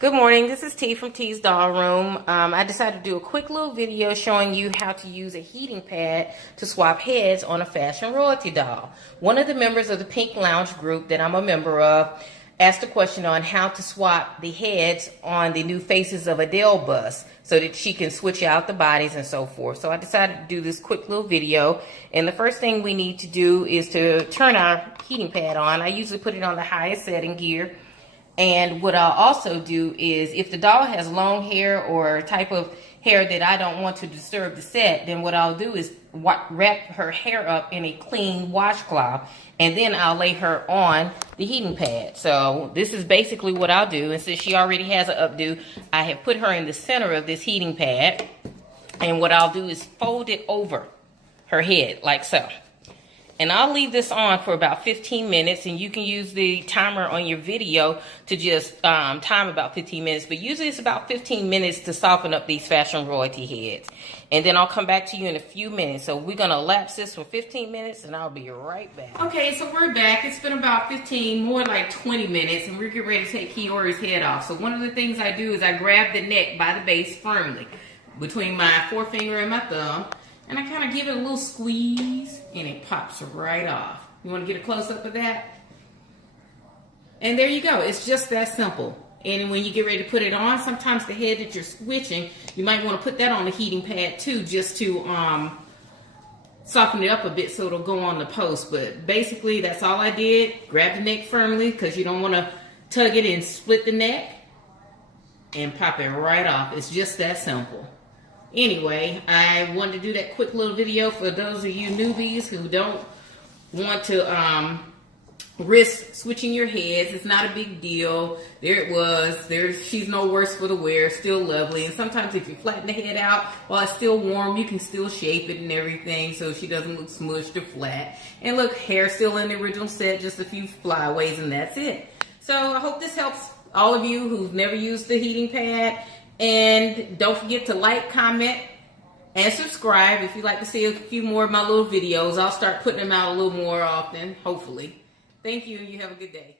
Good morning, this is T from T.'s.Dollroom. I decided to do a quick little video showing you how to use a heating pad to swap heads on a fashion royalty doll. One of the members of the Pink Lounge group that I'm a member of asked a question on how to swap the heads on the new Faces of Adele bus so that she can switch out the bodies and so forth. So I decided to do this quick little video, and the first thing we need to do is to turn our heating pad on. I usually put it on the highest setting here. And what I'll also do is, if the doll has long hair or type of hair that I don't want to disturb the set, then what I'll do is wrap her hair up in a clean washcloth, and then I'll lay her on the heating pad. So this is basically what I'll do. And since she already has an updo, I have put her in the center of this heating pad. And what I'll do is fold it over her head like so. And I'll leave this on for about 15 minutes, and you can use the timer on your video to just time about 15 minutes. But usually it's about 15 minutes to soften up these fashion royalty heads. And then I'll come back to you in a few minutes. So we're going to lapse this for 15 minutes, and I'll be right back. Okay, so we're back. It's been about 15, more like 20 minutes, and we're getting ready to take Kiori's head off. So one of the things I do is I grab the neck by the base firmly between my forefinger and my thumb. And I kind of give it a little squeeze, and it pops right off. You want to get a close-up of that? And there you go. It's just that simple. And when you get ready to put it on, sometimes the head that you're switching, you might want to put that on the heating pad too, just to soften it up a bit so it'll go on the post. But basically, that's all I did. Grab the neck firmly, because you don't want to tug it and split the neck, and pop it right off. It's just that simple. Anyway, I wanted to do that quick little video for those of you newbies who don't want to risk switching your heads. It's not a big deal. There it was. She's no worse for the wear. Still lovely. And sometimes if you flatten the head out while it's still warm, you can still shape it and everything so she doesn't look smushed or flat. And look, hair still in the original set, just a few flyaways, and that's it. So I hope this helps all of you who've never used the heating pad. And don't forget to like, comment, and subscribe if you'd like to see a few more of my little videos. I'll start putting them out a little more often, hopefully. Thank you. You have a good day.